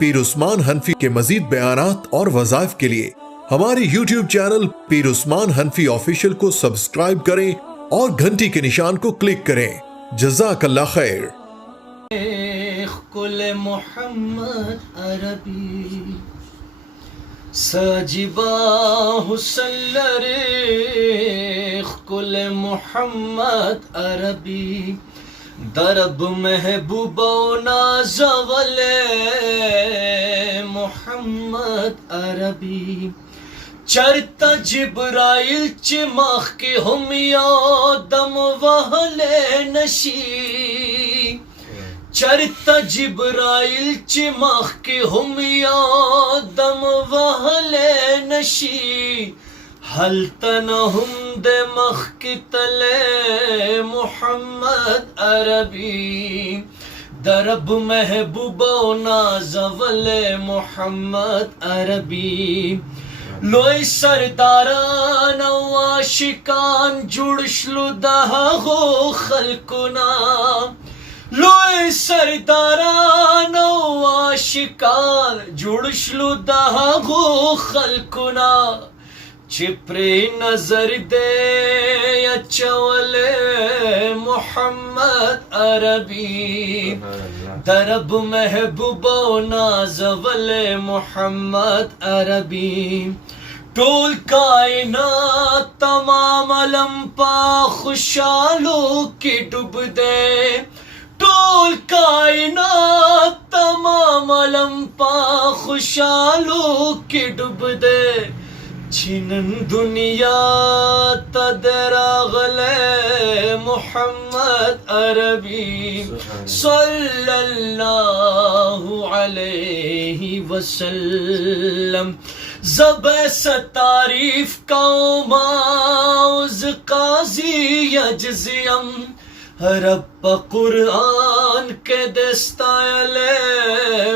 پیر عثمان حنفی کے مزید بیانات اور وظائف کے لیے ہمارے یوٹیوب چینل پیر عثمان حنفی آفیشیل کو سبسکرائب کریں اور گھنٹی کے نشان کو کلک کریں۔ جزاک اللہ خیر۔ کل محمد عربی سجبا حسلر کل محمد عربی درب محبوب و نازول محمد عربی چرتا جبرائیل چماخ کے ہم یادم وحل نشی چرتا جبرائیل چماخ کے ہم یادم وحل نشی حل تنہم دے مخ کی تلے محمد عربی درب محبوب و نازول محمد عربی لوی سرداران و عاشقان جڑشلو دہاغو خلقنا لوی سرداران و عاشقان جڑشلو دہاغو خلقنا چپری نظر دے اچول محمد عربی درب محبوب و نازول محمد عربی ٹول کائنات تمام علم پا خوشالو کی ڈب دے ٹول کائنات تمام علم پا خوشالو کی ڈب دے چھنن دنیا تدراغل محمد عربی صلی اللہ علیہ وسلم زب ستعریف قوماؤز قاضی یجزیم رب قرآن کے دستائل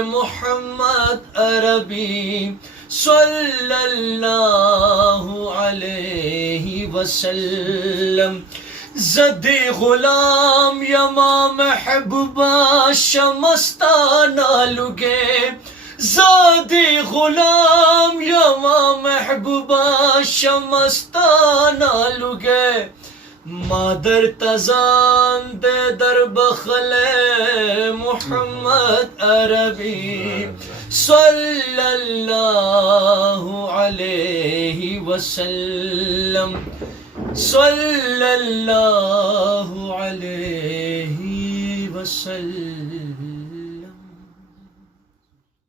محمد عربی صلی اللہ علیہ وسلم زدی غلام یما محبوبہ شمستانہ لگے زدی غلام یما محبوبہ شمستانہ لگے مادر تزان دے در بخل محمد عربی صلی اللہ علیہ وسلم صلی اللہ علیہ وسلم۔